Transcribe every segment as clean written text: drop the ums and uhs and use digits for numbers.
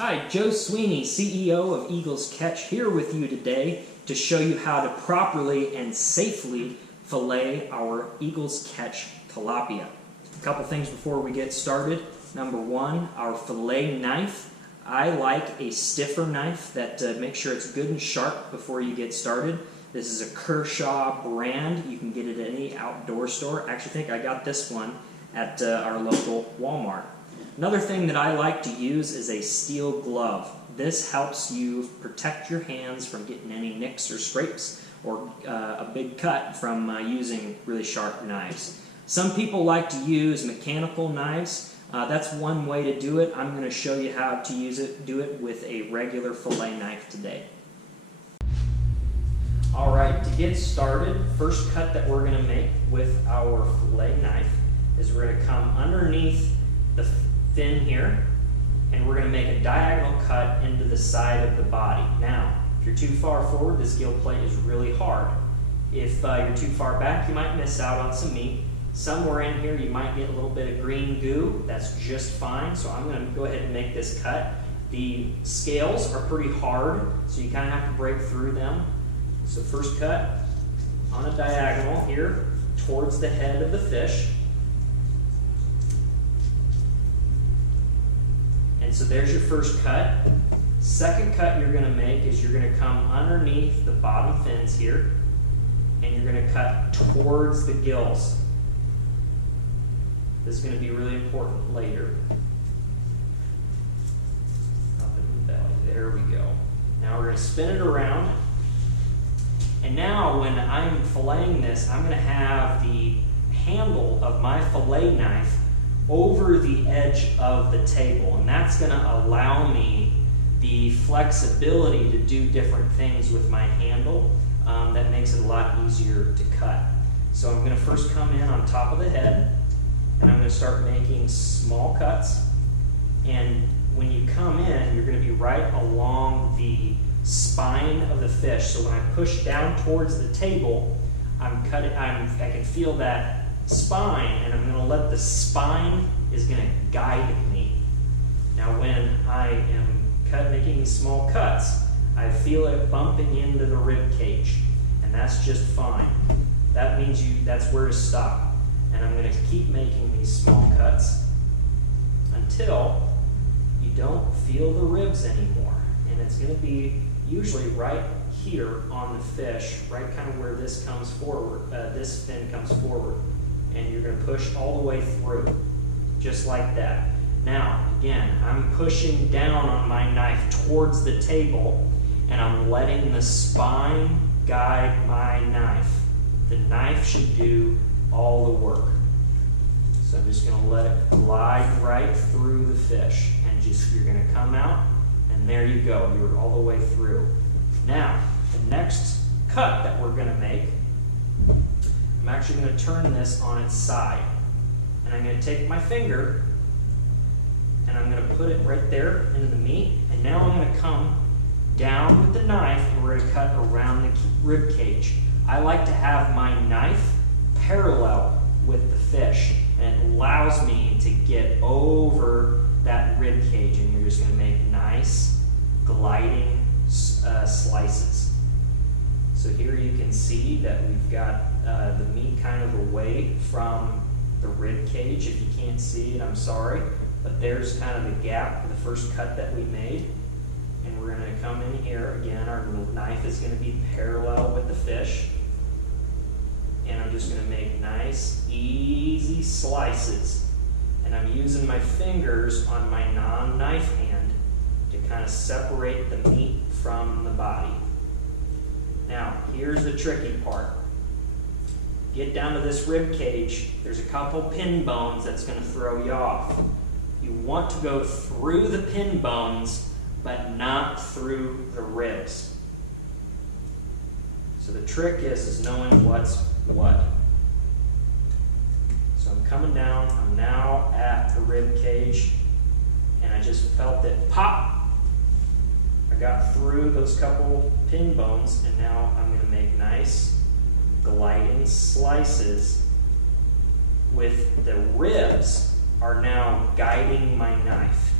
Hi, Joe Sweeney, CEO of Eagles Catch, here with you today to show you how to properly and safely fillet our Eagles Catch tilapia. A couple things before we get started. Number one, our fillet knife. I like a stiffer knife that makes sure it's good and sharp before you get started. This is a Kershaw brand. You can get it at any outdoor store. I actually think I got this one at our local Walmart. Another thing that I like to use is a steel glove. This helps you protect your hands from getting any nicks or scrapes or a big cut from using really sharp knives. Some people like to use mechanical knives. That's one way to do it. I'm going to show you how to do it with a regular fillet knife today. Alright, to get started, first cut that we're going to make with our fillet knife is we're going to come underneath the fin here, and we're going to make a diagonal cut into the side of the body. Now, if you're too far forward, this gill plate is really hard. If you're too far back, you might miss out on some meat. Somewhere in here, you might get a little bit of green goo. That's just fine, so I'm going to go ahead and make this cut. The scales are pretty hard, so you kind of have to break through them. So first cut on a diagonal here towards the head of the fish. And so there's your first cut. Second cut you're going to make is you're going to come underneath the bottom fins here, and you're going to cut towards the gills. This is going to be really important later. Up in the belly. There we go. Now we're going to spin it around. And now when I'm filleting this, I'm going to have the handle of my fillet knife over the edge of the table, and that's going to allow me the flexibility to do different things with my handle. That makes it a lot easier to cut. So I'm going to first come in on top of the head, and I'm going to start making small cuts. And when you come in, you're going to be right along the spine of the fish. So when I push down towards the table, I can feel that spine, and I'm going to let the spine is going to guide me. Now when I am making these small cuts, I feel it bumping into the rib cage, and that's just fine. That means that's where to stop. And I'm going to keep making these small cuts until you don't feel the ribs anymore. And it's going to be usually right here on the fish, right kind of where this comes forward, this fin comes forward. And you're going to push all the way through, just like that. Now, again, I'm pushing down on my knife towards the table, and I'm letting the spine guide my knife. The knife should do all the work. So I'm just going to let it glide right through the fish, and you're going to come out, and there you go. You're all the way through. Now, the next cut that we're going to make, I'm actually going to turn this on its side, and I'm going to take my finger and I'm going to put it right there into the meat, and now I'm going to come down with the knife and we're going to cut around the rib cage. I like to have my knife parallel with the fish, and it allows me to get over that rib cage, and you're just going to make nice gliding slices. So here you can see that we've got the meat kind of away from the rib cage. If you can't see it, I'm sorry. But there's kind of the gap for the first cut that we made. And we're going to come in here. Again, our little knife is going to be parallel with the fish. And I'm just going to make nice, easy slices. And I'm using my fingers on my non-knife hand to kind of separate the meat from the body. Now, here's the tricky part. Get down to this rib cage. There's a couple pin bones that's going to throw you off. You want to go through the pin bones, but not through the ribs. So the trick is knowing what's what. So I'm coming down. I'm now at the rib cage, and I just felt it pop. I got through those couple pin bones, and now I'm going to make nice gliding slices with the ribs are now guiding my knife.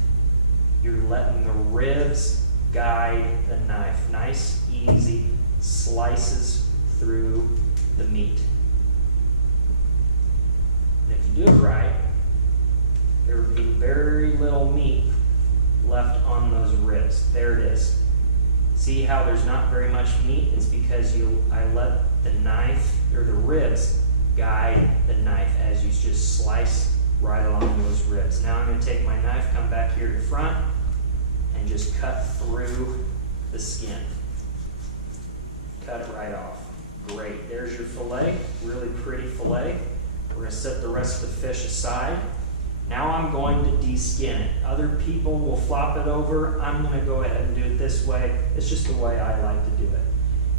You're letting the ribs guide the knife. Nice, easy slices through the meat. And if you do it right, there would be very little meat left on those ribs. There it is. See how there's not very much meat? It's because I let the knife, or the ribs, guide the knife as you just slice right along those ribs. Now I'm going to take my knife, come back here to the front, and just cut through the skin. Cut it right off. Great. There's your fillet. Really pretty fillet. We're going to set the rest of the fish aside. Now I'm going to de-skin it. Other people will flop it over. I'm going to go ahead and do it this way. It's just the way I like to do it.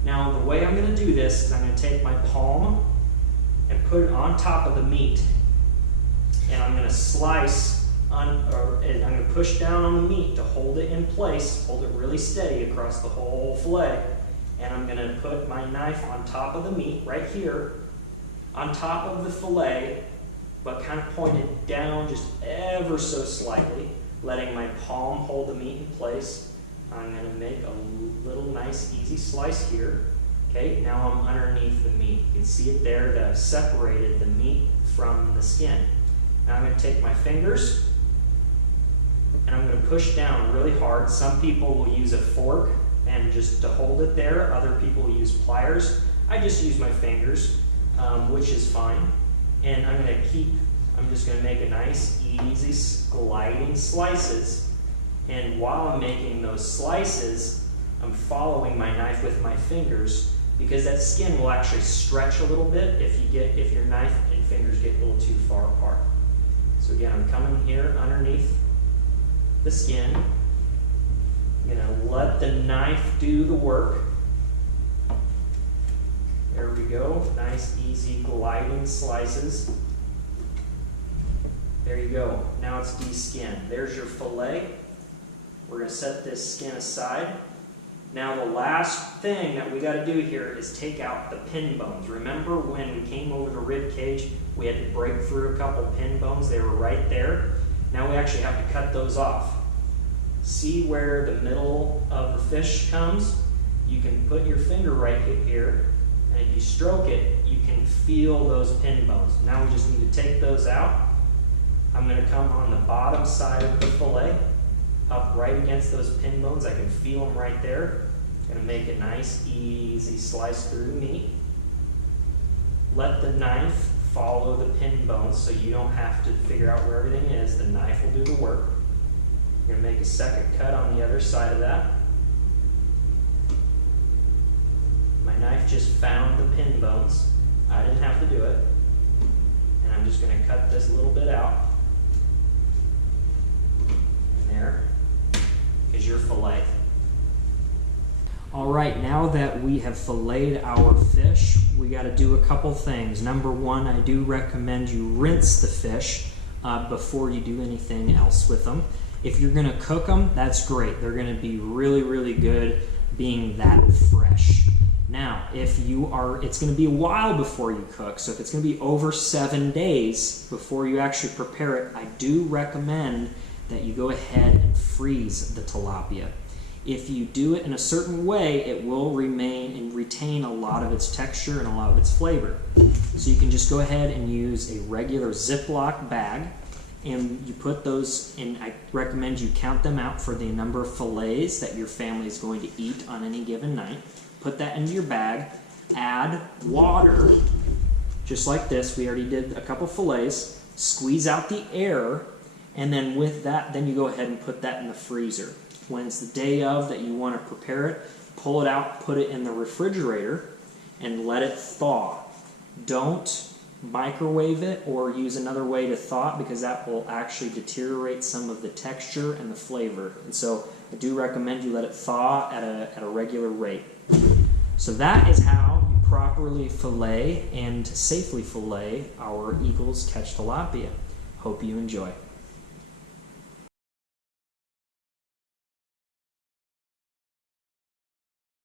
Now the way I'm going to do this is I'm going to take my palm and put it on top of the meat. And I'm going to slice, I'm going to push down on the meat to hold it in place, hold it really steady across the whole fillet. And I'm going to put my knife on top of the meat right here, on top of the fillet, but kind of pointed down just ever so slightly, letting my palm hold the meat in place. I'm going to make a little nice easy slice here. Okay, now I'm underneath the meat. You can see it there that I've separated the meat from the skin. Now I'm going to take my fingers and I'm going to push down really hard. Some people will use a fork and just to hold it there. Other people will use pliers. I just use my fingers, which is fine. And I'm just going to make a nice, easy, gliding slices. And while I'm making those slices, I'm following my knife with my fingers because that skin will actually stretch a little bit if your knife and fingers get a little too far apart. So again, I'm coming here underneath the skin. I'm going to let the knife do the work. There we go. Nice, easy, gliding slices. There you go. Now it's de-skinned. There's your fillet. We're going to set this skin aside. Now the last thing that we got to do here is take out the pin bones. Remember when we came over the rib cage, we had to break through a couple pin bones. They were right there. Now we actually have to cut those off. See where the middle of the fish comes? You can put your finger right here, and if you stroke it, you can feel those pin bones. Now we just need to take those out. I'm going to come on the bottom side of the fillet, up right against those pin bones. I can feel them right there. I'm going to make a nice, easy slice through the meat. Let the knife follow the pin bones so you don't have to figure out where everything is. The knife will do the work. You're going to make a second cut on the other side of that. My knife just found the pin bones. I didn't have to do it. And I'm just going to cut this little bit out. And there is your fillet. All right, now that we have filleted our fish, we got to do a couple things. Number one, I do recommend you rinse the fish before you do anything else with them. If you're going to cook them, that's great. They're going to be really, really good being that fresh. Now, it's going to be a while before you cook, so if it's going to be over 7 days before you actually prepare it, I do recommend that you go ahead and freeze the tilapia. If you do it in a certain way, it will remain and retain a lot of its texture and a lot of its flavor. So you can just go ahead and use a regular Ziploc bag, and you put those in. I recommend you count them out for the number of fillets that your family is going to eat on any given night. Put that into your bag, add water, just like this. We already did a couple fillets. Squeeze out the air, and then with that, then you go ahead and put that in the freezer. When it's the day of that you want to prepare it, pull it out, put it in the refrigerator, and let it thaw. Don't microwave it or use another way to thaw it because that will actually deteriorate some of the texture and the flavor. And so I do recommend you let it thaw at a regular rate. So that is how you properly fillet and safely fillet our Eagles Catch Tilapia. Hope you enjoy.